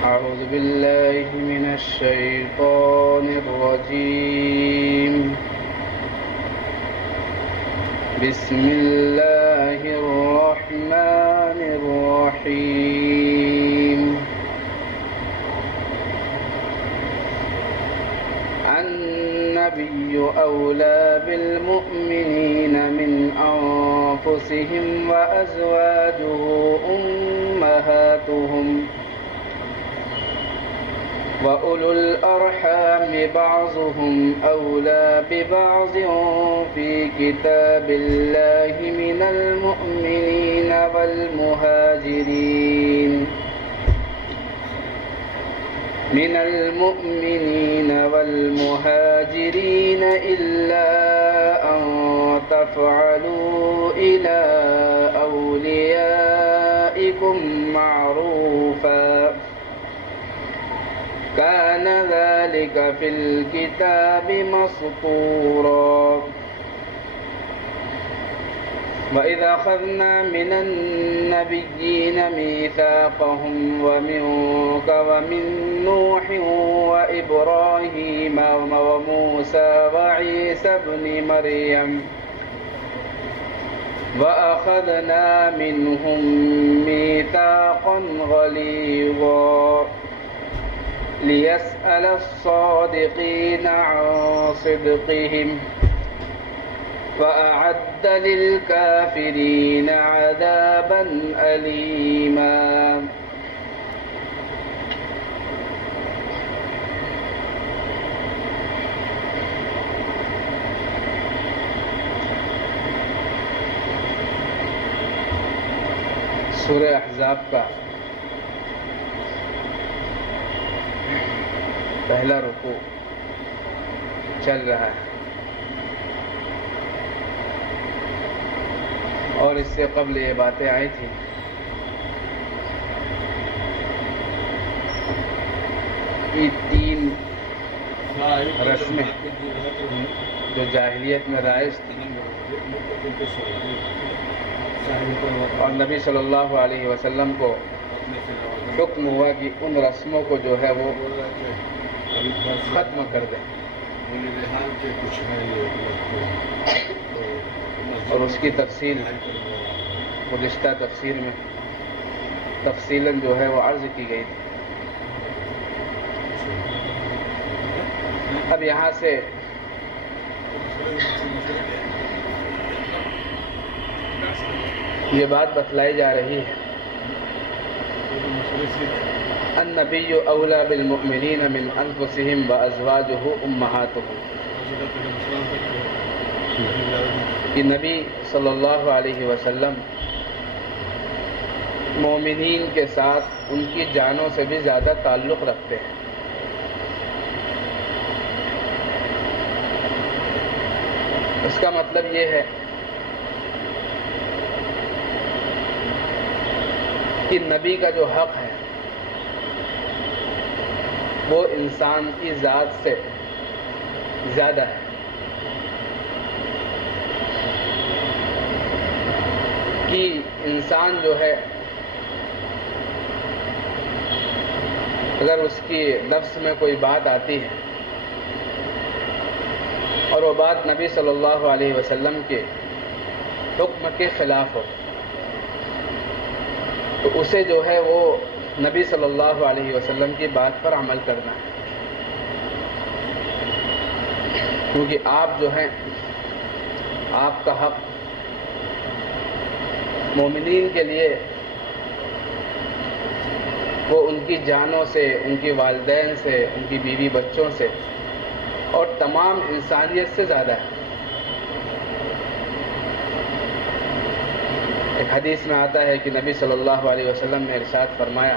أعوذ بالله من الشيطان الرجيم. بسم الله الرحمن الرحيم. النبي أولى بالمؤمنين من أنفسهم وأزواجه أمهاتهم وأولو الأرحام بعضهم أولى ببعض في كتاب الله من المؤمنين والمهاجرين إلا أن تفعلوا إلى أوليائكم معروفا كان ذلك في الكتاب مسطورا. وَإِذَا أَخَذْنَا مِنَ النَّبِيِّينَ مِيثَاقَهُمْ وَمِنكَ وَمِن نُّوحٍ وَإِبْرَاهِيمَ وَمُوسَى وَعِيسَى ابْنِ مَرْيَمَ وَأَخَذْنَا مِنْهُم مِّيثَاقًا غَلِيظًا لِيَسْأَلَ الصَّادِقِينَ عَن صِدْقِهِمْ وَأَعَدَّ لِلْكَافِرِينَ عَذَابًا أَلِيمًا. سورہ احزاب کا پہلا رکوع چل رہا ہے، اور اس سے قبل یہ باتیں آئی تھیں کہ تین رسمیں جو جاہلیت میں رائج تھیں اور نبی صلی اللہ علیہ وسلم کو حکم ہوا کہ ان رسموں کو جو ہے وہ ختم کر دیں، اور اس کی تفصیل گزشتہ تفسیر میں تفصیلاً جو ہے وہ عرض کی گئی تھی. اب یہاں سے یہ بات بتلائی جا رہی ہے النبی اولی بالمؤمنین من انفسهم وازواجہ امہاتہم، کہ نبی صلی اللہ علیہ وسلم مومنین کے ساتھ ان کی جانوں سے بھی زیادہ تعلق رکھتے ہیں. اس کا مطلب یہ ہے کہ نبی کا جو حق ہے وہ انسان کی ذات سے زیادہ ہے. کہ انسان جو ہے اگر اس کی نفس میں کوئی بات آتی ہے اور وہ بات نبی صلی اللہ علیہ وسلم کے حکم کے خلاف ہو تو اسے جو ہے وہ نبی صلی اللہ علیہ وسلم کی بات پر عمل کرنا ہے، کیونکہ آپ جو ہیں آپ کا حق مومنین کے لیے وہ ان کی جانوں سے، ان کی والدین سے، ان کی بیوی بچوں سے اور تمام انسانیت سے زیادہ ہے. ایک حدیث میں آتا ہے کہ نبی صلی اللہ علیہ وسلم نے ارشاد فرمایا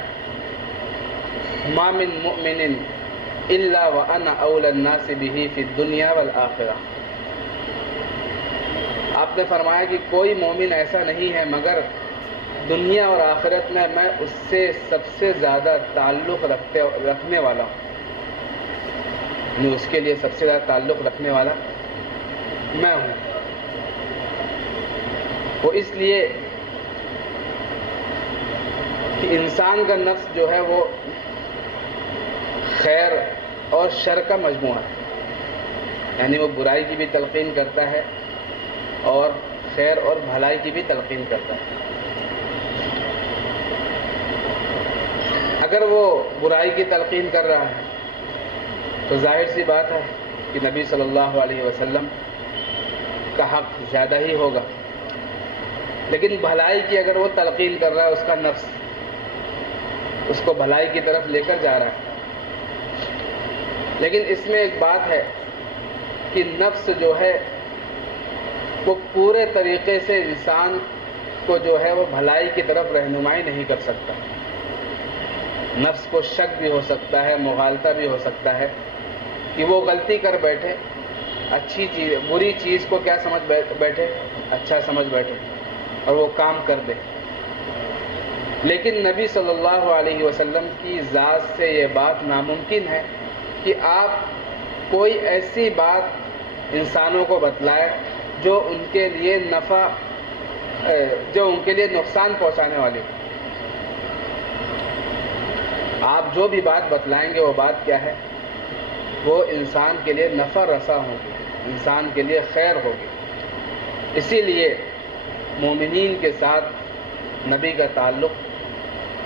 ما من مؤمن الا وانا اولى الناس به في الدنيا والآخرة. آپ نے فرمایا کہ کوئی مومن ایسا نہیں ہے مگر دنیا اور آخرت میں میں اس سے سب سے زیادہ تعلق رکھنے والا ہوں، یعنی اس کے لیے سب سے زیادہ تعلق رکھنے والا میں ہوں. وہ اس لیے کہ انسان کا نفس جو ہے وہ خیر اور شر کا مجموعہ ہے، یعنی وہ برائی کی بھی تلقین کرتا ہے اور خیر اور بھلائی کی بھی تلقین کرتا ہے۔ اگر وہ برائی کی تلقین کر رہا ہے تو ظاہر سی بات ہے کہ نبی صلی اللہ علیہ وسلم کا حق زیادہ ہی ہوگا، لیکن بھلائی کی اگر وہ تلقین کر رہا ہے، اس کا نفس اس کو بھلائی کی طرف لے کر جا رہا ہے۔ لیکن اس میں ایک بات ہے کہ نفس جو ہے وہ پورے طریقے سے انسان کو جو ہے وہ بھلائی کی طرف رہنمائی نہیں کر سکتا۔ نفس کو شک بھی ہو سکتا ہے، مغالطہ بھی ہو سکتا ہے کہ وہ غلطی کر بیٹھے، اچھی چیز بری چیز کو کیا سمجھ بیٹھے، اچھا سمجھ بیٹھے اور وہ کام کر دے۔ لیکن نبی صلی اللہ علیہ وسلم کی ذات سے یہ بات ناممکن ہے کہ آپ کوئی ایسی بات انسانوں کو بتلائے جو ان کے لیے جو ان کے لیے نقصان پہنچانے والی ہو۔ آپ جو بھی بات بتلائیں گے وہ بات کیا ہے؟ وہ انسان کے لیے نفع رساں ہوگی، انسان کے لیے خیر ہوگی۔ اسی لیے مومنین کے ساتھ نبی کا تعلق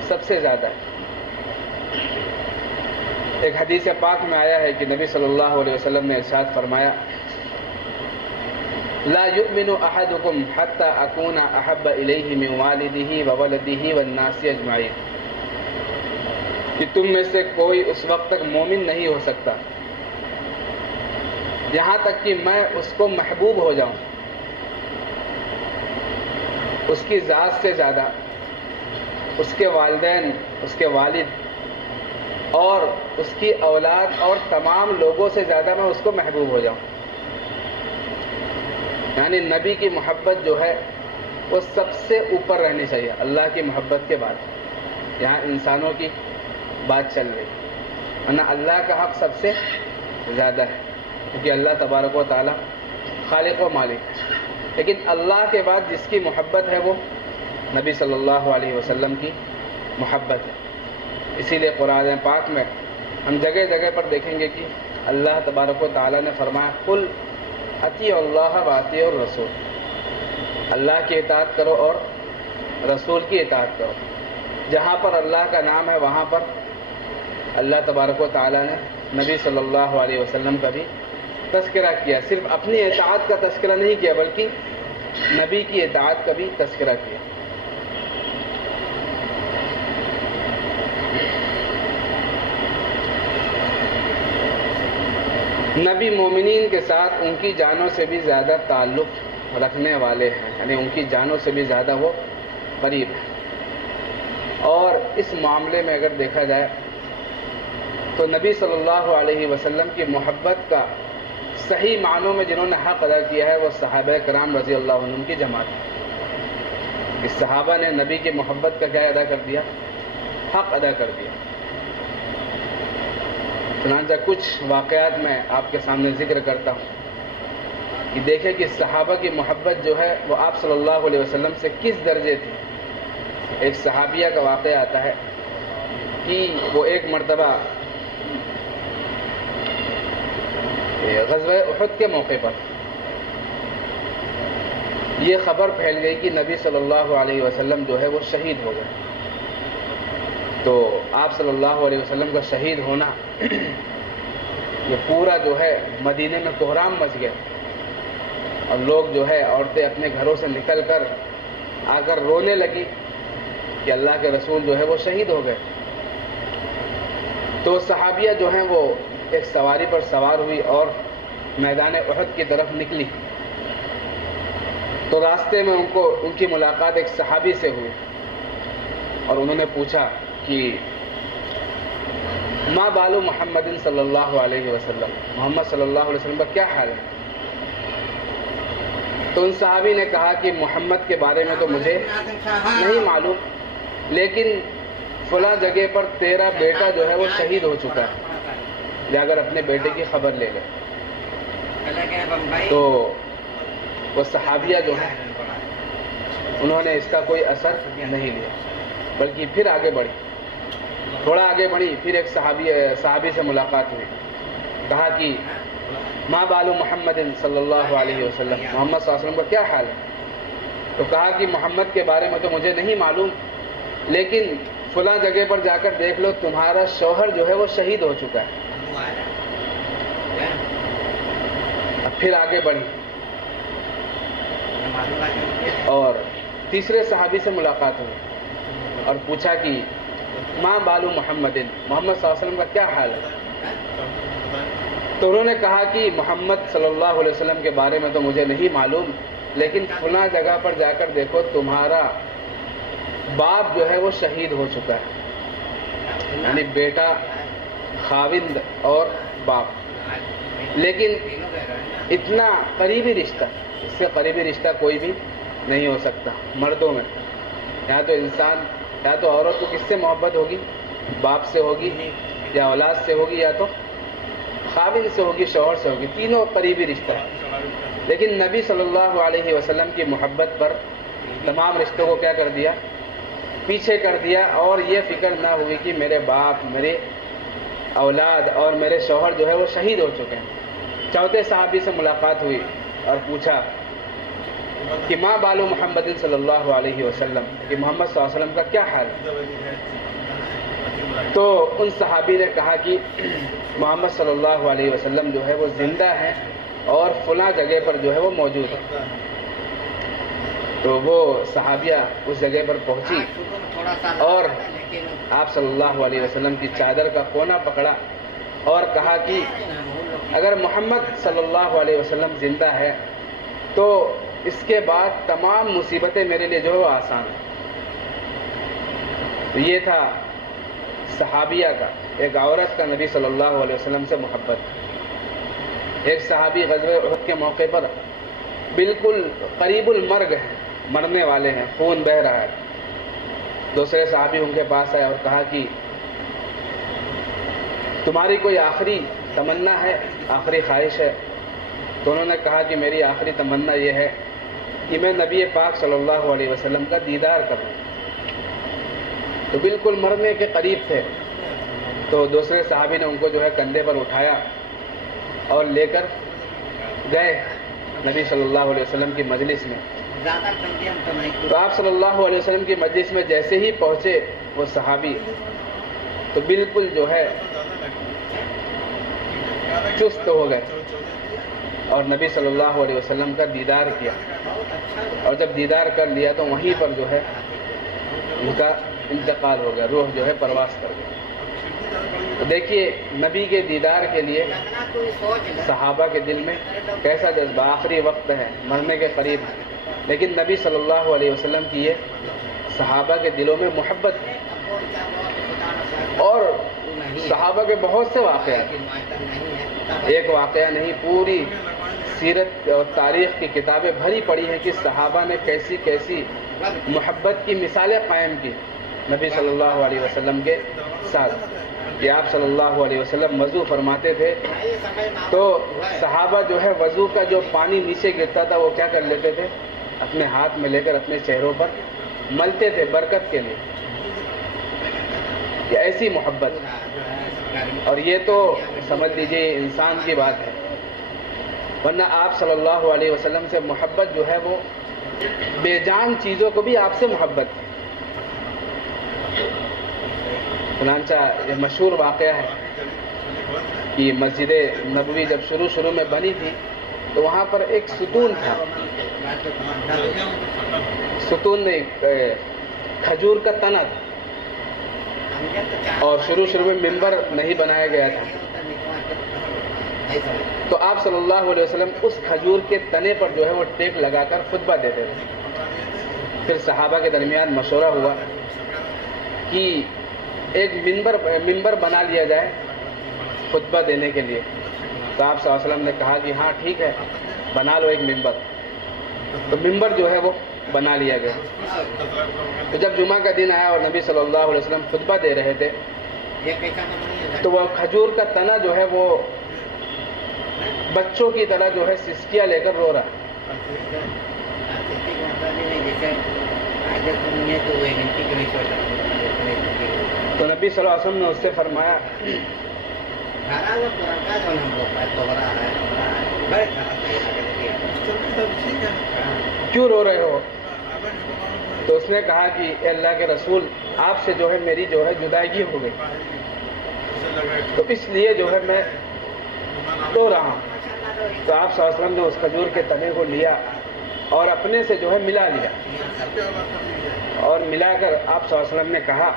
سب سے زیادہ ہے۔ ایک حدیث پاک میں آیا ہے کہ نبی صلی اللہ علیہ وسلم نے ارشاد فرمایا، لا یؤمن احدکم حتی اکون احب الیہ من والدہ وولدہ والناس اجمعین، کہ تم میں سے کوئی اس وقت تک مومن نہیں ہو سکتا یہاں تک کہ میں اس کو محبوب ہو جاؤں، اس کی ذات سے زیادہ، اس کے والدین، اس کے والد اور اس کی اولاد اور تمام لوگوں سے زیادہ میں اس کو محبوب ہو جاؤں۔ یعنی نبی کی محبت جو ہے وہ سب سے اوپر رہنی چاہیے اللہ کی محبت کے بعد۔ یہاں انسانوں کی بات چل رہی ہے، ورنہ اللہ کا حق سب سے زیادہ ہے، کیونکہ اللہ تبارک و تعالی خالق و مالک ہے۔ لیکن اللہ کے بعد جس کی محبت ہے وہ نبی صلی اللہ علیہ وسلم کی محبت ہے۔ اسی لیے قرآن پاک میں ہم جگہ جگہ پر دیکھیں گے کہ اللہ تبارک و تعالی نے فرمایا، قل اطیعوا اللہ واطیعوا الرسول، اللہ کی اطاعت کرو اور رسول کی اطاعت کرو۔ جہاں پر اللہ کا نام ہے وہاں پر اللہ تبارک و تعالی نے نبی صلی اللہ علیہ وسلم کا بھی تذکرہ کیا، صرف اپنی اطاعت کا تذکرہ نہیں کیا بلکہ نبی کی اطاعت کا بھی تذکرہ کیا۔ نبی مومنین کے ساتھ ان کی جانوں سے بھی زیادہ تعلق رکھنے والے ہیں، یعنی ان کی جانوں سے بھی زیادہ وہ قریب ہیں۔ اور اس معاملے میں اگر دیکھا جائے تو نبی صلی اللہ علیہ وسلم کی محبت کا صحیح معنوں میں جنہوں نے حق ادا کیا ہے وہ صحابہ کرام رضی اللہ عنہم کی جماعت ہے۔ اس صحابہ نے نبی کی محبت کا کیا ادا کر دیا؟ حق ادا کر دیا۔ چنانچہ کچھ واقعات میں آپ کے سامنے ذکر کرتا ہوں کہ دیکھیں کہ صحابہ کی محبت جو ہے وہ آپ صلی اللہ علیہ وسلم سے کس درجے تھی۔ ایک صحابیہ کا واقعہ آتا ہے کہ وہ ایک مرتبہ غزوہ احد کے موقع پر یہ خبر پھیل گئی کہ نبی صلی اللہ علیہ وسلم جو ہے وہ شہید ہو گئے۔ تو آپ صلی اللہ علیہ وسلم کا شہید ہونا یہ پورا جو ہے مدینے میں کوہرام مچ گیا، اور لوگ جو ہے عورتیں اپنے گھروں سے نکل کر آ کر رونے لگی کہ اللہ کے رسول جو ہے وہ شہید ہو گئے۔ تو صحابیہ جو ہیں وہ ایک سواری پر سوار ہوئی اور میدان احد کی طرف نکلی۔ تو راستے میں ان کی ملاقات ایک صحابی سے ہوئی اور انہوں نے پوچھا کہ ما بالو محمد صلی اللہ علیہ وسلم، محمد صلی اللہ علیہ وسلم کا کیا حال ہے؟ تو ان صحابی نے کہا کہ محمد کے بارے میں تو مجھے نہیں معلوم، لیکن فلاں جگہ پر تیرا بیٹا جو ہے وہ شہید ہو چکا ہے، جا کر اپنے بیٹے کی خبر لے لے۔ تو وہ صحابیہ جو ہیں انہوں نے اس کا کوئی اثر نہیں لیا، بلکہ پھر آگے بڑھی تھوڑا آگے بڑھی، پھر ایک صحابی سے ملاقات ہوئی، کہا کہ ما بال محمد صلی اللہ علیہ وسلم، محمد صلی اللہ علیہ وسلم کا کیا حال ہے؟ تو کہا کہ محمد کے بارے میں تو مجھے نہیں معلوم، لیکن فلاں جگہ پر جا کر دیکھ لو، تمہارا شوہر جو ہے وہ شہید ہو چکا ہے۔ اب پھر آگے بڑھی اور تیسرے صحابی سے ملاقات ہوئی اور پوچھا کہ ماں بالو محمد، محمد صلی اللہ علیہ وسلم کا کیا حال ہے؟ تو انہوں نے کہا کہ محمد صلی اللہ علیہ وسلم کے بارے میں تو مجھے نہیں معلوم، لیکن فلاں جگہ پر جا کر دیکھو، تمہارا باپ جو ہے وہ شہید ہو چکا ہے، یعنی بیٹا، خاوند اور باپ۔ لیکن اتنا قریبی رشتہ، اس سے قریبی رشتہ کوئی بھی نہیں ہو سکتا مردوں میں۔ یا تو انسان، یا تو عورت کو کس سے محبت ہوگی؟ باپ سے ہوگی، یا اولاد سے ہوگی، یا تو خاوند سے ہوگی، شوہر سے ہوگی، تینوں قریبی رشتہ ہے۔ لیکن نبی صلی اللہ علیہ وسلم کی محبت پر تمام رشتوں کو کیا کر دیا؟ پیچھے کر دیا، اور یہ فکر نہ ہوئی کہ میرے باپ، میرے اولاد اور میرے شوہر جو ہے وہ شہید ہو چکے ہیں۔ چوتھے صحابی سے ملاقات ہوئی اور پوچھا کہ ماں بالو محمد صلی اللہ علیہ وسلم، کہ محمد صلی اللہ علیہ وسلم کا کیا حال ہے؟ تو ان صحابی نے کہا کہ محمد صلی اللہ علیہ وسلم جو ہے وہ زندہ ہیں اور فلاں جگہ پر جو ہے وہ موجود ہے۔ تو وہ صحابیہ اس جگہ پر پہنچی اور آپ صلی اللہ علیہ وسلم کی چادر کا کونا پکڑا اور کہا کہ اگر محمد صلی اللہ علیہ وسلم زندہ ہے تو اس کے بعد تمام مصیبتیں میرے لیے جو ہے وہ آسان ہیں۔ تو یہ تھا صحابیہ کا، ایک عورت کا نبی صلی اللہ علیہ وسلم سے محبت۔ ایک صحابی غزوہ احد کے موقع پر بالکل قریب المرگ ہے، مرنے والے ہیں، خون بہہ رہا ہے۔ دوسرے صحابی ان کے پاس آئے اور کہا کہ تمہاری کوئی آخری تمنا ہے، آخری خواہش ہے؟ تو انہوں نے کہا کہ میری آخری تمنا یہ ہے کہ میں نبی پاک صلی اللہ علیہ وسلم کا دیدار کروں۔ تو بالکل مرنے کے قریب تھے، تو دوسرے صحابی نے ان کو جو ہے کندھے پر اٹھایا اور لے کر گئے نبی صلی اللہ علیہ وسلم کی مجلس میں۔ تو آپ صلی اللہ علیہ وسلم کی مجلس میں جیسے ہی پہنچے وہ صحابی، تو بالکل جو ہے چست ہو گئے اور نبی صلی اللہ علیہ وسلم کا دیدار کیا، اور جب دیدار کر لیا تو وہیں پر جو ہے ان کا انتقال ہو گیا، روح جو ہے پرواز کر گئی۔ تو دیکھیے نبی کے دیدار کے لیے صحابہ کے دل میں کیسا جذبہ، آخری وقت ہے، مرنے کے قریب ہے، لیکن نبی صلی اللہ علیہ وسلم کی یہ صحابہ کے دلوں میں محبت ہے۔ اور صحابہ کے بہت سے واقعات، ایک واقعہ نہیں، پوری سیرت اور تاریخ کی کتابیں بھری پڑی ہیں کہ صحابہ نے کیسی کیسی محبت کی مثالیں قائم کی نبی صلی اللہ علیہ وسلم کے ساتھ۔ کہ آپ صلی اللہ علیہ وسلم وضو فرماتے تھے تو صحابہ جو ہے وضو کا جو پانی نیچے گرتا تھا وہ کیا کر لیتے تھے؟ اپنے ہاتھ میں لے کر اپنے چہروں پر ملتے تھے برکت کے لیے۔ یہ ایسی محبت، اور یہ تو سمجھ لیجیے انسان کی بات ہے، ورنہ آپ صلی اللہ علیہ وسلم سے محبت جو ہے وہ بے جان چیزوں کو بھی آپ سے محبت ہے۔ چنانچہ یہ مشہور واقعہ ہے کہ مسجد نبوی جب شروع میں بنی تھی تو وہاں پر ایک ستون تھا، ستون نہیں، کھجور کا تنا تھا، اور شروع میں ممبر نہیں بنایا گیا تھا۔ تو آپ صلی اللہ علیہ وسلم اس کھجور کے تنے پر جو ہے وہ ٹیک لگا کر خطبہ دیتے تھے۔ پھر صحابہ کے درمیان مشورہ ہوا کہ ایک ممبر بنا لیا جائے خطبہ دینے کے لیے۔ تو آپ صلی اللہ علیہ وسلم نے کہا کہ ہاں ٹھیک ہے، بنا لو ایک ممبر۔ تو ممبر جو ہے وہ بنا لیا گیا۔ تو جب جمعہ کا دن آیا اور نبی صلی اللہ علیہ وسلم خطبہ دے رہے تھے تو وہ کھجور کا تنا جو ہے وہ بچوں کی طرح جو ہے سسکیاں لے کر رو رہا ہے۔ تو نبی صلی اللہ علیہ وسلم نے اس سے فرمایا کیوں رو رہے ہو؟ تو اس نے کہا کہ اے اللہ کے رسول، آپ سے جو ہے میری جو ہے جدائیگی ہو گئی، تو اس لیے جو ہے میں رو رہا ہوں۔ تو آپ صلی اللہ علیہ وسلم نے اس کھجور کے تنے کو لیا اور اپنے سے جو ہے ملا لیا، اور ملا کر آپ صلی اللہ علیہ وسلم نے کہا،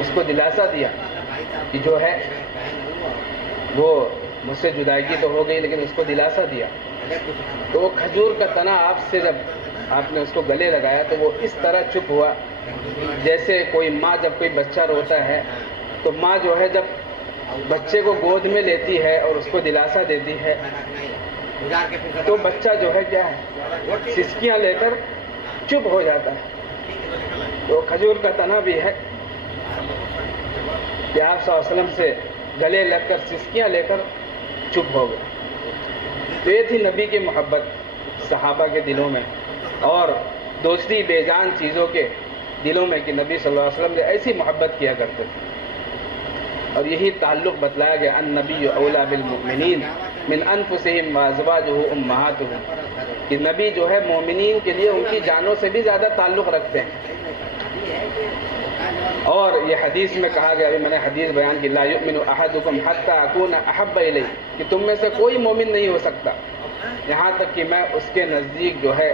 اس کو دلاسا دیا کہ جو ہے وہ مجھ سے جدائیگی تو ہو گئی، لیکن اس کو دلاسا دیا۔ تو وہ کھجور کا تنا آپ سے جب آپ نے اس کو گلے لگایا تو وہ اس طرح چپ ہوا جیسے کوئی ماں جب کوئی بچہ روتا ہے تو ماں جو ہے جب بچے کو گود میں لیتی ہے اور اس کو دلاسا دیتی ہے تو بچہ جو ہے کیا ہے، سسکیاں لے کر چپ ہو جاتا ہے۔ تو کھجور کا تنا بھی ہے کہ آپ صلی اللہ علیہ وسلم سے گلے لگ کر سسکیاں لے کر چپ ہو گئے۔ تو یہ تھی نبی کی محبت صحابہ کے دلوں میں اور دوسری بے جان چیزوں کے دلوں میں، کہ نبی صلی اللہ علیہ وسلم نے ایسی محبت کیا کرتے تھے۔ اور یہی تعلق بتلایا گیا، النبی اولیٰ بالمؤمنین من انفسہم وازواجہ امہاتہم، کہ نبی جو ہے مومنین کے لیے ان کی جانوں سے بھی زیادہ تعلق رکھتے ہیں۔ اور یہ حدیث میں کہا گیا، ابھی میں نے حدیث بیان کی، لا یؤمن احدکم حتی اکون احب الیہ، کہ تم میں سے کوئی مومن نہیں ہو سکتا یہاں تک کہ میں اس کے نزدیک جو ہے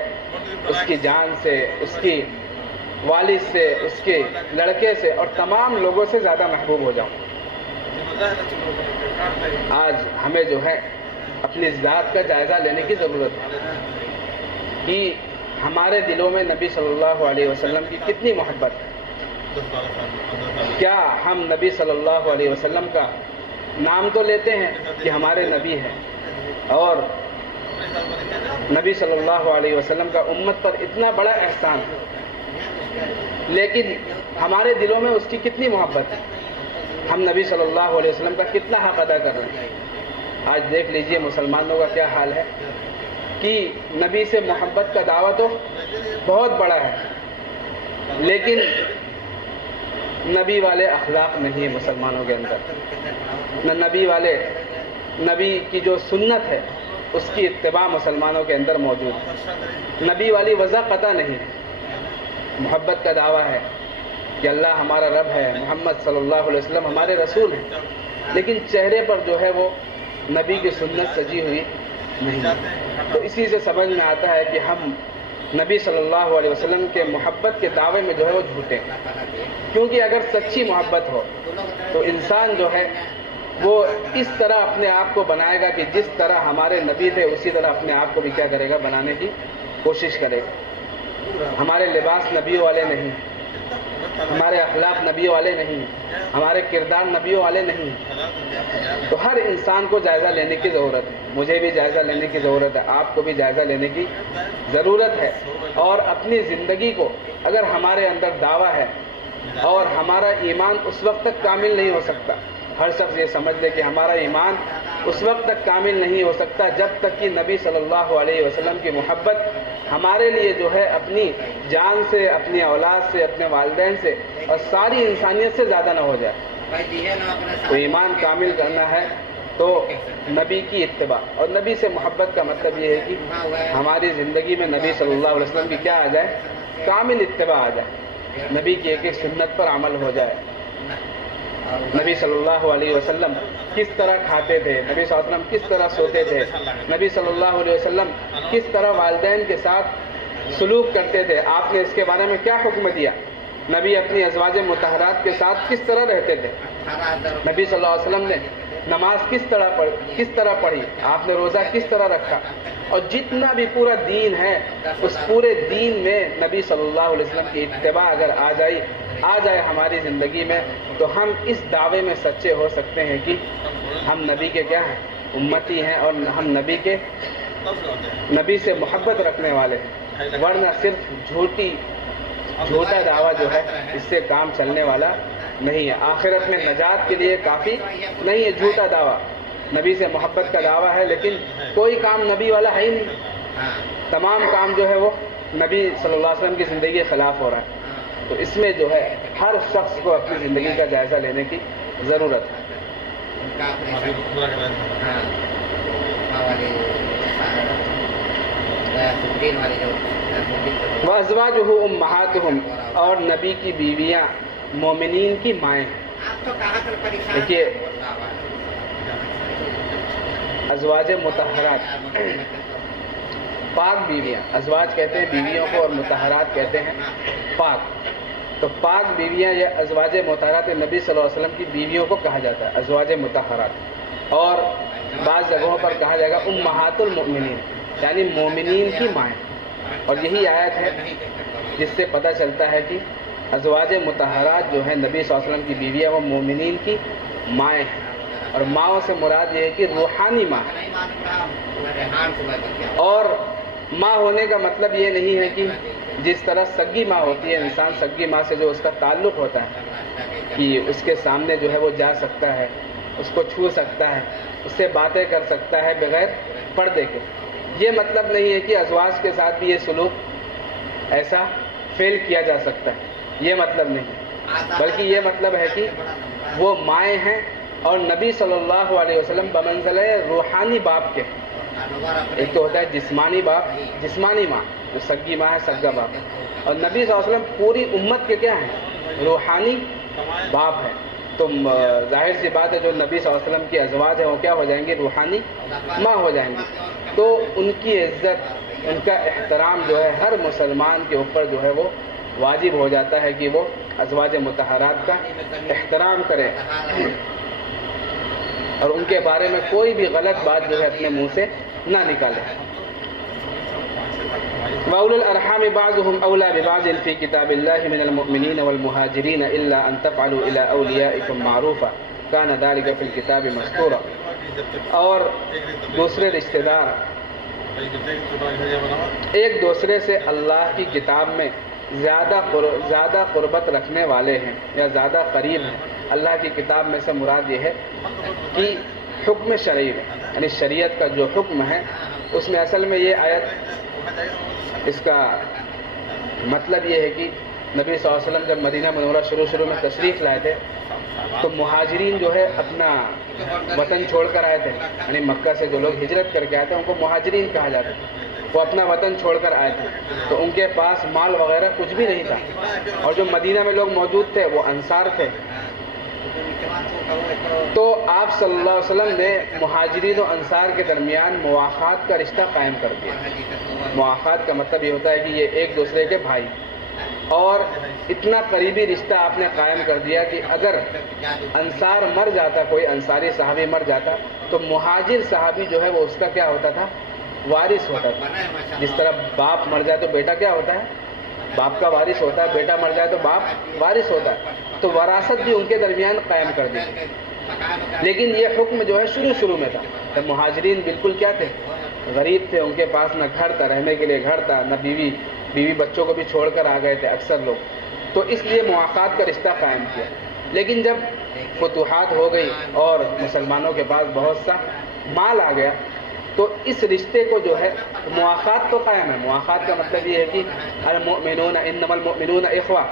اس کی جان سے، اس کی والد سے، اس کے لڑکے سے اور تمام لوگوں سے زیادہ محبوب ہو جاؤں۔ آج ہمیں جو ہے اپنی ذات کا جائزہ لینے کی ضرورت ہے کہ ہمارے دلوں میں نبی صلی اللہ علیہ وسلم کی کتنی محبت ہے۔ کیا ہم نبی صلی اللہ علیہ وسلم کا نام تو لیتے ہیں کہ ہمارے نبی ہیں، اور نبی صلی اللہ علیہ وسلم کا امت پر اتنا بڑا احسان ہے، لیکن ہمارے دلوں میں اس کی کتنی محبت ہے، ہم نبی صلی اللہ علیہ وسلم کا کتنا حق ادا کر رہے ہیں۔ آج دیکھ لیجئے مسلمانوں کا کیا حال ہے کہ نبی سے محبت کا دعویٰ تو بہت بڑا ہے، لیکن نبی والے اخلاق نہیں ہے مسلمانوں کے اندر، نہ نبی کی جو سنت ہے اس کی اتباع مسلمانوں کے اندر موجود ہے، نبی والی وضع قطع نہیں ہے۔ محبت کا دعویٰ ہے کہ اللہ ہمارا رب ہے، محمد صلی اللہ علیہ وسلم ہمارے رسول ہیں، لیکن چہرے پر جو ہے وہ نبی کی سنت سجی ہوئی نہیں۔ تو اسی سے سمجھ میں آتا ہے کہ ہم نبی صلی اللہ علیہ وسلم کے محبت کے دعوے میں جو ہے وہ جھوٹے ہیں، کیونکہ اگر سچی محبت ہو تو انسان جو ہے وہ اس طرح اپنے آپ کو بنائے گا کہ جس طرح ہمارے نبی تھے اسی طرح اپنے آپ کو بھی کیا کرے گا، بنانے کی کوشش کرے گا۔ ہمارے لباس نبیوں والے نہیں ہیں، ہمارے اخلاق نبیوں والے نہیں ہیں، ہمارے کردار نبیوں والے نہیں ہیں۔ تو ہر انسان کو جائزہ لینے کی ضرورت ہے، مجھے بھی جائزہ لینے کی ضرورت ہے، آپ کو بھی جائزہ لینے کی ضرورت ہے، اور اپنی زندگی کو اگر ہمارے اندر دعویٰ ہے اور ہمارا ایمان اس وقت تک کامل نہیں ہو سکتا، ہر شخص یہ سمجھ لے کہ ہمارا ایمان اس وقت تک کامل نہیں ہو سکتا جب تک کہ نبی صلی اللہ علیہ وسلم کی محبت ہمارے لیے جو ہے اپنی جان سے، اپنی اولاد سے، اپنے والدین سے اور ساری انسانیت سے زیادہ نہ ہو جائے۔ تو ایمان کامل کرنا ہے تو نبی کی اتباع، اور نبی سے محبت کا مطلب یہ ہے کہ ہماری زندگی میں نبی صلی اللہ علیہ وسلم کی کیا آ جائے، کامل اتباع آ جائے، نبی کی ایک ایک سنت پر عمل ہو جائے۔ نبی صلی اللہ علیہ وسلم کس طرح کھاتے تھے، نبی صلی اللہ علیہ وسلم کس طرح سوتے تھے، نبی صلی اللہ علیہ وسلم کس طرح والدین کے ساتھ سلوک کرتے تھے، آپ نے اس کے بارے میں کیا حکم دیا، نبی اپنی ازواج مطہرات کے ساتھ کس طرح رہتے تھے، نبی صلی اللہ علیہ وسلم نے نماز کس طرح پڑھی، آپ نے روزہ کس طرح رکھا، اور جتنا بھی پورا دین ہے اس پورے دین میں نبی صلی اللہ علیہ وسلم کی اتباع اگر آ جائے ہماری زندگی میں تو ہم اس دعوے میں سچے ہو سکتے ہیں کہ ہم نبی کے کیا ہیں، امتی ہیں، اور ہم نبی سے محبت رکھنے والے ہیں، ورنہ صرف جھوٹا دعویٰ جو ہے اس سے کام چلنے والا نہیں ہے، آخرت میں نجات کے لیے کافی نہیں ہے جھوٹا دعویٰ۔ نبی سے محبت کا دعویٰ ہے لیکن کوئی کام نبی والا ہے ہی نہیں، تمام کام جو ہے وہ نبی صلی اللہ علیہ وسلم کی زندگی کے خلاف ہو رہا ہے۔ تو اس میں جو ہے ہر شخص کو اپنی زندگی کا جائزہ لینے کی ضرورت ہے. وازواجہ امہاتہم، اور نبی کی بیویاں مومنین کی مائیں ہیں. دیکھیے ازواج مطہرات، پاک بیویاں، ازواج کہتے ہیں بیویوں کو اور مطہرات کہتے ہیں پاک. تو پاک بیویاں یا ازواج مطہرات نبی صلی اللہ علیہ وسلم کی بیویوں کو کہا جاتا ہے ازواج مطہرات. اور بعض جگہوں پر کہا جائے گا امہات المؤمنین، یعنی مومنین کی مائیں. اور یہی آیت ہے جس سے پتہ چلتا ہے کہ ازواج مطہرات جو ہیں نبی صلی اللہ علیہ وسلم کی بیویاں وہ مومنین کی مائیں ہیں. اور ماؤں سے مراد یہ ہے کہ روحانی ماں. اور ماں ہونے کا مطلب یہ نہیں ہے کہ جس طرح سگی ماں ہوتی ہے، انسان سگی ماں سے جو اس کا تعلق ہوتا ہے کہ اس کے سامنے جو ہے وہ جا سکتا ہے، اس کو چھو سکتا ہے، اس سے باتیں کر سکتا ہے بغیر پردے کے. یہ مطلب نہیں ہے کہ ازواج کے ساتھ بھی یہ سلوک ایسا فیل کیا جا سکتا ہے، یہ مطلب نہیں، بلکہ یہ مطلب ہے کہ وہ مائیں ہیں اور نبی صلی اللہ علیہ وسلم بمنزلہ روحانی باپ کے. ایک تو ہوتا ہے جسمانی باپ، جسمانی ماں جو سگی ماں ہے، سگا باپ. اور نبی صلی اللہ علیہ وسلم پوری امت کے کیا ہیں؟ روحانی باپ ہیں. تو ظاہر سی بات ہے جو نبی صلی اللہ علیہ وسلم کی ازواج ہیں وہ کیا ہو جائیں گی؟ روحانی ماں ہو جائیں گی. تو ان کی عزت، ان کا احترام جو ہے ہر مسلمان کے اوپر جو ہے وہ واجب ہو جاتا ہے کہ وہ ازواج مطہرات کا احترام کرے اور ان کے بارے میں کوئی بھی غلط بات جو ہے اپنے منہ سے نہ نکالے. وَأُولُو الْأَرْحَامِ بَعْضُهُمْ أَوْلَىٰ بِبَعْضٍ فِي كِتَابِ اللَّهِ مِنَ الْمُؤْمِنِينَ وَالْمُهَاجِرِينَ إِلَّا أَن تَفْعَلُوا إِلَىٰ أَوْلِيَائِكُمْ مَعْرُوفًا كَانَ ذَلِكَ فِي الْكِتَابِ مَسْطُورًا. اور دوسرے رشتہ دار ایک دوسرے سے اللہ کی کتاب میں زیادہ قربت رکھنے والے ہیں یا زیادہ قریب ہیں. اللہ کی کتاب میں سے مراد یہ ہے کہ حکم شرعی میں، یعنی شریعت کا جو حکم ہے اس میں اصل میں یہ آیت، اس کا مطلب یہ ہے کہ نبی صلی اللہ علیہ وسلم جب مدینہ منورہ شروع میں تشریف لائے تھے تو مہاجرین جو ہے اپنا وطن چھوڑ کر آئے تھے، یعنی مکہ سے جو لوگ ہجرت کر کے آئے تھے ان کو مہاجرین کہا جاتا ہے. وہ اپنا وطن چھوڑ کر آئے تھے تو ان کے پاس مال وغیرہ کچھ بھی نہیں تھا. اور جو مدینہ میں لوگ موجود تھے وہ انصار تھے. تو آپ صلی اللہ علیہ وسلم نے مہاجرین و انصار کے درمیان مواخات کا رشتہ قائم کر دیا. مواخات کا مطلب یہ ہوتا ہے کہ یہ ایک دوسرے کے بھائی، اور اتنا قریبی رشتہ آپ نے قائم کر دیا کہ اگر انصار مر جاتا، کوئی انصاری صحابی مر جاتا تو مہاجر صحابی جو ہے وہ اس کا کیا ہوتا تھا؟ وارث ہوتا تھا. جس طرح باپ مر جائے تو بیٹا کیا ہوتا ہے؟ باپ کا وارث ہوتا ہے. بیٹا مر جائے تو باپ وارث ہوتا ہے. تو وراثت بھی ان کے درمیان قائم کر دی. لیکن یہ حکم جو ہے شروع میں تھا. تب مہاجرین بالکل کیا تھے؟ غریب تھے. ان کے پاس نہ گھر تھا، رہنے کے لیے گھر تھا، نہ بیوی بچوں کو بھی چھوڑ کر آ گئے تھے اکثر لوگ. تو اس لیے مواخات کا رشتہ قائم کیا. لیکن جب فتوحات ہو گئی اور مسلمانوں کے پاس بہت سا مال آ گیا تو اس رشتے کو جو ہے مواخات تو قائم ہے. مواخات کا مطلب یہ ہے کہ المؤمنون انما المؤمنون اخوہ،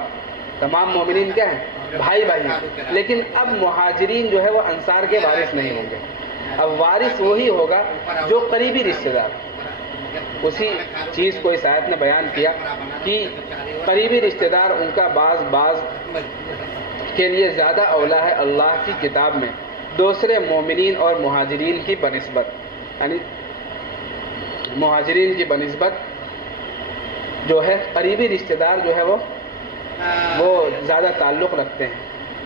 تمام مومنین کیا ہیں؟ بھائی ہیں. لیکن اب مہاجرین جو ہے وہ انصار کے وارث نہیں ہوں گے. اب وارث وہی ہوگا جو قریبی رشتہ دار. اسی چیز کو اس آیت نے بیان کیا کہ قریبی رشتہ دار ان کا بعض کے لیے زیادہ اولا ہے اللہ کی کتاب میں دوسرے مومنین اور مہاجرین کی بنسبت. یعنی مہاجرین کی بنسبت جو ہے قریبی رشتہ دار جو ہے وہ زیادہ تعلق رکھتے ہیں،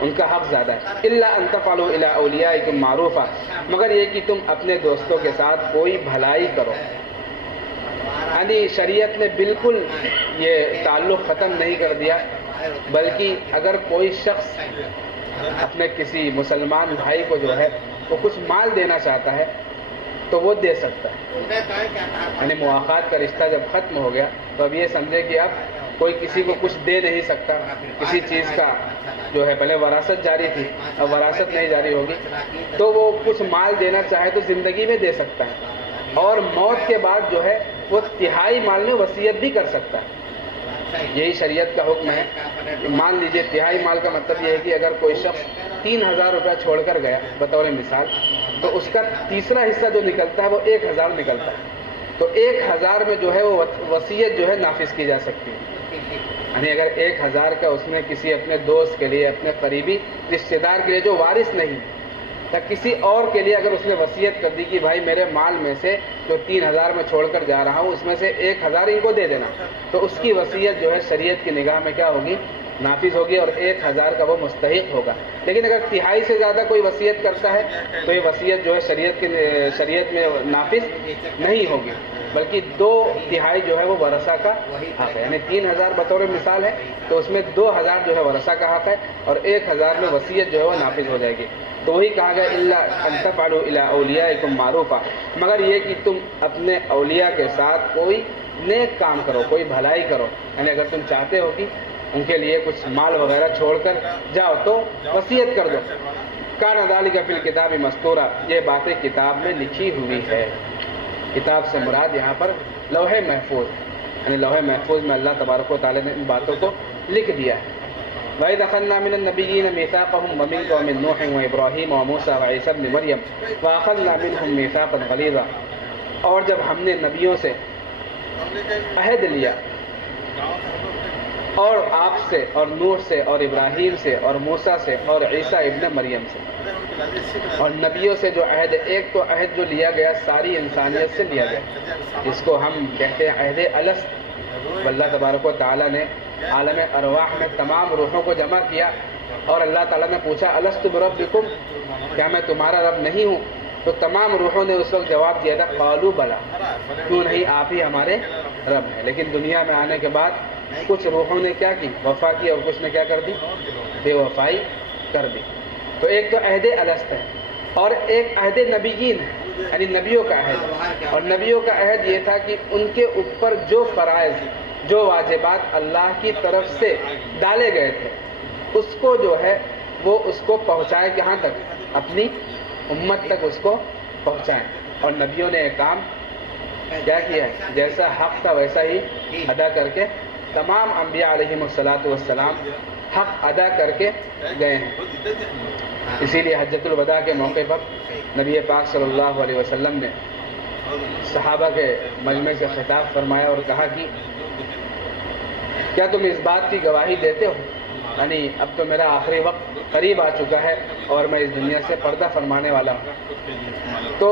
ان کا حق زیادہ ہے. الا ان تفعلوا الى اولیائکم معروفا، مگر یہ کہ تم اپنے دوستوں کے ساتھ کوئی بھلائی کرو. یعنی شریعت نے بالکل یہ تعلق ختم نہیں کر دیا، بلکہ اگر کوئی شخص اپنے کسی مسلمان بھائی کو جو ہے وہ کچھ مال دینا چاہتا ہے تو وہ دے سکتا ہے. یعنی مواخات کا رشتہ جب ختم ہو گیا تو اب یہ سمجھے کہ اب کوئی کسی کو کچھ دے نہیں سکتا. کسی چیز کا جو ہے پہلے وراثت جاری تھی، اب وراثت نہیں جاری ہوگی تو وہ کچھ مال دینا چاہے تو زندگی میں دے سکتا ہے، اور موت کے بعد جو ہے وہ تہائی مال میں وصیت بھی کر سکتا ہے. یہی شریعت کا حکم ہے. مان لیجئے تہائی مال کا مطلب یہ ہے کہ اگر کوئی شخص 3,000 روپیہ چھوڑ کر گیا بطور مثال, تو اس کا تیسرا حصہ جو نکلتا ہے وہ 1,000 نکلتا ہے. تو 1,000 میں جو ہے وہ وصیت جو ہے نافذ کی جا سکتی ہے. یعنی اگر 1,000 کا اس نے کسی اپنے دوست کے لیے, اپنے قریبی رشتے دار کے لیے جو وارث نہیں, یا کسی اور کے لیے اگر اس نے وصیت کر دی کہ بھائی میرے مال میں سے جو 3,000 میں چھوڑ کر جا رہا ہوں اس میں سے 1,000 ان کو دے دینا, تو اس کی وصیت جو ہے شریعت کی نگاہ میں کیا ہوگی, نافذ ہوگی, اور 1,000 کا وہ مستحق ہوگا. لیکن اگر تہائی سے زیادہ کوئی وصیت کرتا ہے تو یہ وصیت جو ہے شریعت میں نافذ نہیں ہوگی, بلکہ 2/3 جو ہے وہ ورثہ کا حق ہے. یعنی 3,000 بطور مثال ہے تو اس میں 2,000 جو ہے ورثہ کا حق ہے, اور 1,000 میں وصیت جو ہے وہ نافذ ہو جائے گی. تو وہی کہا گیا الا ان تفعلوا الى اولیاءکم معروفا, مگر یہ کہ تم اپنے اولیاء کے ساتھ کوئی نیک کام کرو, کوئی بھلائی کرو. یعنی اگر تم چاہتے ہو کہ ان کے لیے کچھ مال وغیرہ چھوڑ کر جاؤ تو وصیت کر دو. کان ذلک فی الکتاب مستورا, یہ باتیں کتاب میں لکھی ہوئی ہے. کتاب سے مراد یہاں پر لوح محفوظ, یعنی لوح محفوظ میں اللہ تبارک و تعالی نے ان باتوں کو لکھ دیا ہے. وَإِذْ أَخَذْنَا مِنَ النَّبِيِّينَ مِيثَاقَهُمْ وَمِنْكَ وَمِنْ نُوحٍ وَإِبْرَاهِيمَ وَمُوسَىٰ وَعِيسَىٰ ابْنِ مَرْيَمَ وَأَخَذْنَا مِنْهُمْ مِيثَاقًا غَلِيظًا, اور جب ہم نے نبیوں سے عہد لیا, اور آپ سے اور نوح سے اور ابراہیم سے اور موسیٰ سے اور عیسیٰ ابن مریم سے, اور نبیوں سے جو عہد, ایک تو عہد جو لیا گیا ساری انسانیت سے لیا گیا, اس کو ہم کہتے ہیں عہد الست. اللہ تبارک و تعالیٰ نے عالم ارواح میں تمام روحوں کو جمع کیا, اور اللہ تعالیٰ نے پوچھا الست بربکم, کیا میں تمہارا رب نہیں ہوں؟ تو تمام روحوں نے اس وقت جواب دیا تھا قالوا بلا, کیوں نہیں, آپ ہی ہمارے رب ہیں. لیکن دنیا میں آنے کے بعد کچھ روحوں نے کیا کی, وفا کی, اور کچھ نے کیا کر دی, بے وفائی کر دی. تو ایک تو عہد الست ہے, اور ایک عہد نبیین ہے, یعنی نبیوں کا عہد. اور نبیوں کا عہد یہ تھا کہ ان کے اوپر جو فرائض, جو واجبات اللہ کی طرف سے ڈالے گئے تھے اس کو جو ہے وہ اس کو پہنچائے کہاں تک, اپنی امت تک اس کو پہنچائیں. اور نبیوں نے ایک کام کیا کیا ہے, جیسا حق تھا ویسا ہی ادا کر کے, تمام انبیاء علیہم الصلاۃ والسلام حق ادا کر کے گئے ہیں. اسی لیے حجۃ الوداع کے موقع پر نبی پاک صلی اللہ علیہ وسلم نے صحابہ کے مجمع سے خطاب فرمایا اور کہا کہ کیا تم اس بات کی گواہی دیتے ہو, یعنی اب تو میرا آخری وقت قریب آ چکا ہے اور میں اس دنیا سے پردہ فرمانے والا ہوں, تو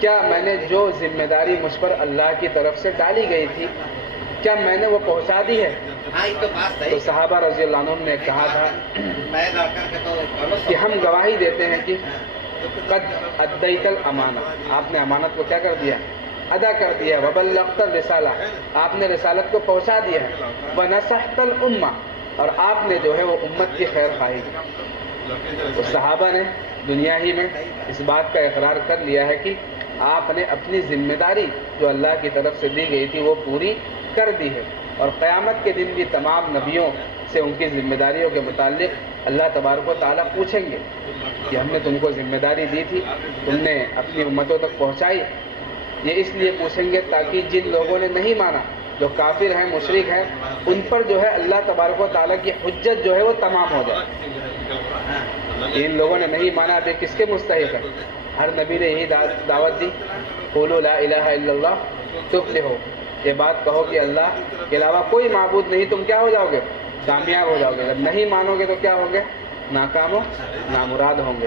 کیا میں نے جو ذمہ داری مجھ پر اللہ کی طرف سے ڈالی گئی تھی کیا میں نے وہ پہنچا دی ہے؟ تو صحابہ رضی اللہ عنہم نے کہا تھا کہ ہم گواہی دیتے ہیں کہ قد ادیت الامانہ, آپ نے امانت کو کیا کر دیا, ادا کر دیا. وبلغت الرسالہ, آپ نے رسالت کو پہنچا دیا ہے. ونصحت الامہ, اور آپ نے جو ہے وہ امت کی خیر خواہی کی. تو صحابہ نے دنیا ہی میں اس بات کا اقرار کر لیا ہے کہ آپ نے اپنی ذمہ داری جو اللہ کی طرف سے دی گئی تھی وہ پوری کر دی ہے. اور قیامت کے دن بھی تمام نبیوں سے ان کی ذمہ داریوں کے متعلق اللہ تبارک و تعالیٰ پوچھیں گے کہ ہم نے تم کو ذمہ داری دی تھی, تم نے اپنی امتوں تک پہنچائی. یہ اس لیے پوچھیں گے تاکہ جن لوگوں نے نہیں مانا, جو کافر ہیں, مشرک ہیں, ان پر جو ہے اللہ تبارک و تعالیٰ کی حجت جو ہے وہ تمام ہو جائے. ان لوگوں نے نہیں مانا, اب کس کے مستحق ہے؟ ہر نبی نے یہی دعوت دی, قولوا لا الہ الا اللہ تفلحوا, یہ بات کہو کہ اللہ کے علاوہ کوئی معبود نہیں, تم کیا ہو جاؤ گے, کامیاب ہو جاؤ گے. جب نہیں مانو گے تو کیا ہوں گے, ناکام و نامراد ہوں گے.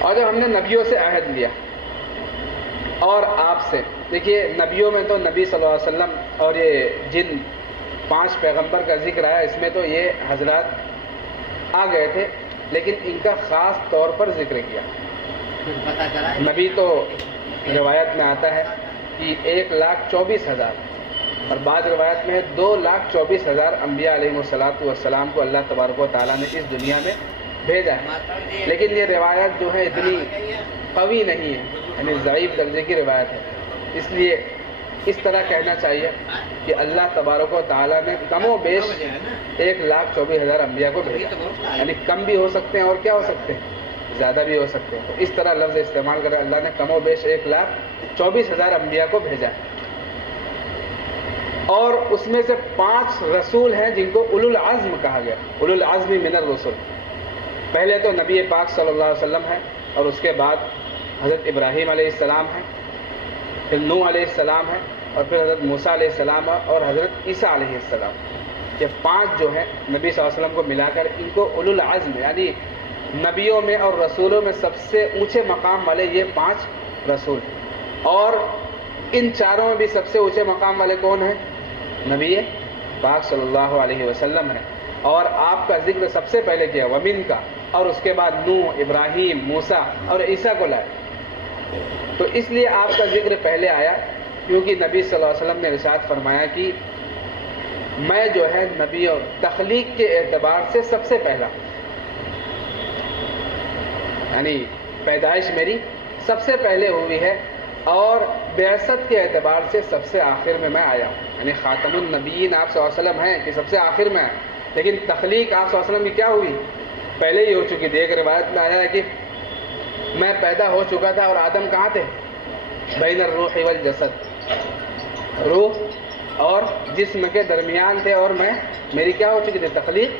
اور جب ہم نے نبیوں سے عہد لیا اور آپ سے, دیکھیے نبیوں میں تو نبی صلی اللہ علیہ وسلم اور یہ جن 5 پیغمبر کا ذکر آیا اس میں تو یہ حضرات آ گئے تھے, لیکن ان کا خاص طور پر ذکر کیا. نبی تو روایت میں آتا ہے کہ 1,24,000, اور بعض روایت میں ہے 2,24,000 انبیاء علیہ الصلاۃ والسلام کو اللہ تبارک و تعالیٰ نے اس دنیا میں بھیجا ہے. لیکن یہ روایت جو ہے اتنی قوی نہیں ہے, یعنی ضعیف درجے کی روایت ہے. اس لیے اس طرح کہنا چاہیے کہ اللہ تبارک و تعالیٰ نے کم و بیش 1,24,000 انبیاء کو بھیجا, یعنی کم بھی ہو سکتے ہیں اور کیا ہو سکتے ہیں, زیادہ بھی ہو سکتے ہیں. تو اس طرح لفظ استعمال کر اللہ نے کم و بیش 1,24,000 انبیاء کو بھیجا. اور اس میں سے 5 رسول ہیں جن کو اولو العزم کہا گیا، اولو العزم من الرسل۔ پہلے تو نبی پاک صلی اللہ علیہ وسلم ہے، اور اس کے بعد حضرت ابراہیم علیہ السلام ہے، پھر نوح علیہ السلام ہے، اور پھر حضرت موسیٰ علیہ السلام ہے، اور حضرت عیسیٰ علیہ السلام۔ یہ 5 جو ہیں نبی صلی اللہ علیہ وسلم کو ملا کر ان کو اولو العزم، یعنی نبیوں میں اور رسولوں میں سب سے اونچے مقام والے یہ 5 رسول ہیں۔ اور ان چاروں میں بھی سب سے اونچے مقام والے کون ہیں؟ نبی پاک صلی اللہ علیہ وسلم ہے۔ اور آپ کا ذکر سب سے پہلے کیا ومن کا، اور اس کے بعد نوح، ابراہیم، موسیٰ اور عیسیٰ کو لائے۔ تو اس لیے آپ کا ذکر پہلے آیا، کیونکہ نبی صلی اللہ علیہ وسلم نے ارشاد فرمایا کہ میں جو ہے نبی اور تخلیق کے اعتبار سے سب سے پہلا، یعنی پیدائش میری سب سے پہلے ہوئی ہے، اور بعثت کے اعتبار سے سب سے آخر میں آیا ہوں، یعنی خاتم النبیین آپ صلی اللہ علیہ وسلم ہیں کہ سب سے آخر میں آئے، لیکن تخلیق آپ صلی اللہ علیہ وسلم کی کیا ہوئی؟ پہلے ہی ہو چکی تھی۔ ایک روایت میں آیا ہے کہ میں پیدا ہو چکا تھا اور آدم کہاں تھے؟ بین الروح والجسد، روح اور جسم کے درمیان تھے، اور میری کیا ہو چکی تھی؟ تخلیق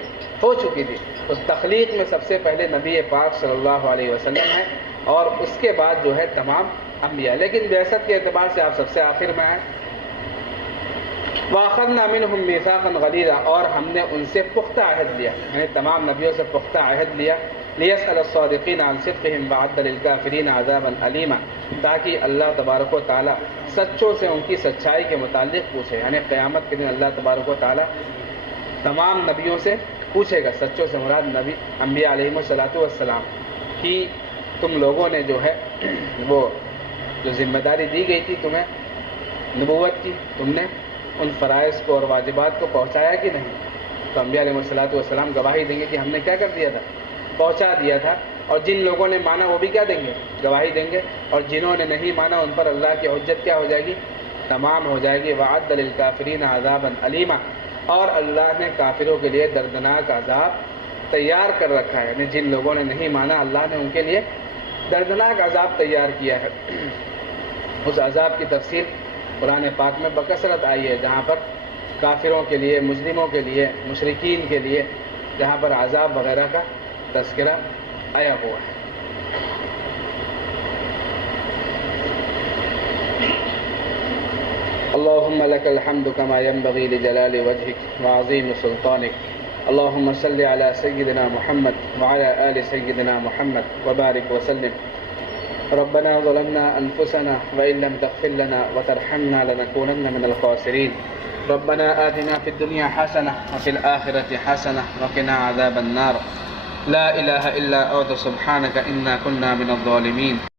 ہو چکی تھی۔ تو تخلیق میں سب سے پہلے نبی پاک صلی اللہ علیہ وسلم ہے، اور اس کے بعد جو ہے تمام انبیاء، لیکن بعثت کے اعتبار سے آپ سب سے آخر میں آئے۔ وَأَخَذْنَا مِنْهُمْ مِيثَاقًا غَلِيظًا، اور ہم نے ان سے پختہ عہد لیا، یعنی تمام نبیوں سے پختہ عہد لیا۔ لِيَسْأَلَ الصَّادِقِينَ عَنْ صِدْقِهِمْ وَعَدَّ لِلْكَافِرِينَ عَذَابًا أَلِيمًا، تاکہ اللہ تبارک و تعالیٰ سچوں سے ان کی سچائی کے متعلق پوچھے، یعنی قیامت کے دن اللہ تبارک و تعالیٰ تمام نبیوں سے پوچھے گا، سچوں سے مراد نبی انبیاء علیہم الصلاۃ والسلام، کہ تم لوگوں نے جو ہے وہ جو ذمہ داری دی گئی تھی تمہیں نبوت کی، تم نے ان فرائض کو اور واجبات کو پہنچایا کہ نہیں؟ تو انبیاء علیہ الصلاۃ والسلام گواہی دیں گے کہ ہم نے کیا کر دیا تھا؟ پہنچا دیا تھا۔ اور جن لوگوں نے مانا وہ بھی کیا دیں گے؟ گواہی دیں گے۔ اور جنہوں نے نہیں مانا ان پر اللہ کی حجت کیا ہو جائے گی؟ تمام ہو جائے گی۔ وَعَدَّ لِلْكَافِرِينَ عَذَابًا أَلِيمًا، اور اللہ نے کافروں کے لیے دردناک عذاب تیار کر رکھا ہے، یعنی جن لوگوں نے نہیں مانا اللہ نے ان کے لیے دردناک عذاب تیار کیا ہے۔ اس عذاب کی تفصیل قرآن پاک میں بکثرت آئی ہے، جہاں پر کافروں کے لیے، مجرموں کے لیے، مشرکین کے لیے جہاں پر عذاب وغیرہ کا تذکرہ آیا ہوا ہے۔ اللهم لك الحمد كما ينبغي لجلال وجهك وعظيم سلطانك، اللهم صل على سيدنا محمد وعلى آل سيدنا محمد وبارك وسلم۔ ربنا ظلمنا أنفسنا وإن لم تغفر لنا وترحمنا لنكونن من الخاسرين، ربنا آتنا في الدنيا حسنة وفي الآخرة حسنة وقنا عذاب النار، لا إله إلا أنت سبحانك إنا كنا من الظالمين۔